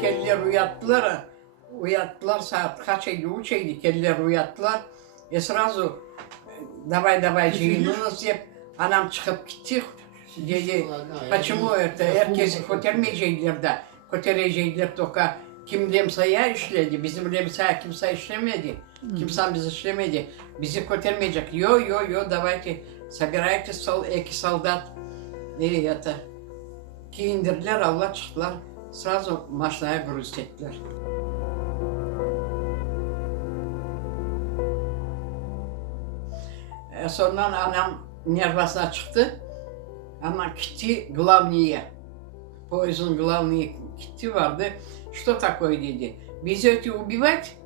Kelliler uyattılar saat kaç idi, 3 idi, kelliler uyattılar. Sразу давай жиыныңыз деп, anam çıkıp gitti. Dedi, почему это, herkesi kötermeyecekler de, köterecekler toka. Kim Lemsa'ya işledi, bizim Lemsa'ya kimse işlemedi. Kimse bizi işlemedi. Bizi kötermeyecek. Yo, давайте, собирайтесь, эки солдат. Это, giyindirdiler, Allah çıktılar. Sразу maşinaya грузить ettiler. Sonra anam nervasına çıktı. Ama gitti главные. Поездun главные gitti vardı. Что такое dedi. Везете убивать?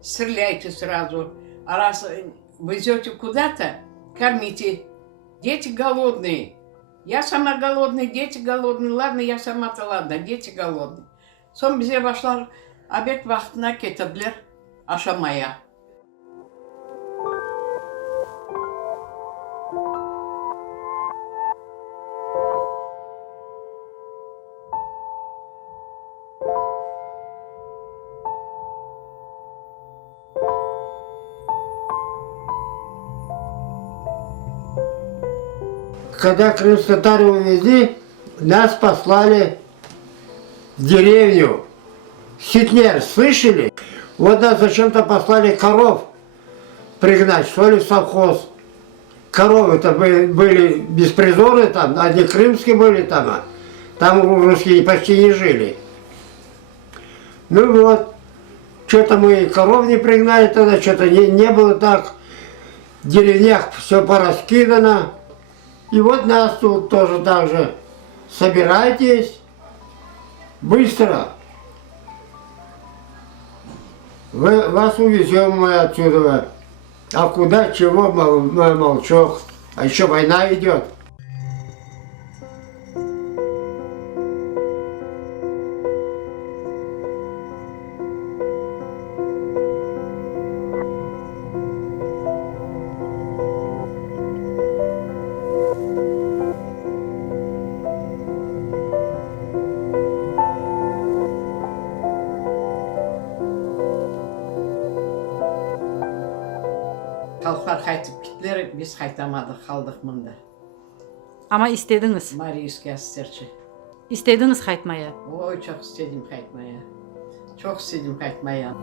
Стреляйте сразу. А раз везете куда-то, кормите. Дети голодные. Я сама голодная, дети голодные. Ладно, я сама-то ладно, дети голодные. Son bize başlar abed vaktine getirdiler aşamaya. Когда крымские увезли, нас послали в деревню. Ситнер, слышали? Вот нас зачем-то послали коров пригнать, что ли, в совхоз. Коровы-то были беспризорные там, одни крымские были там, а там русские почти не жили. Ну вот, что-то мы коров не пригнали тогда, что-то не было так. В деревнях все пораскидано. И вот нас тут тоже так же. Собирайтесь быстро. Вас увезем мы отсюда. А куда, чего, молчок. А еще война идет. Halklar kaytıp gittiler, biz kaytamadık, kaldık mında. Ama istediniz. Mariyski askerçi. İstediniz kaytmaya. Oy çok istedim kaytmaya. Çok istedim kaytmaya.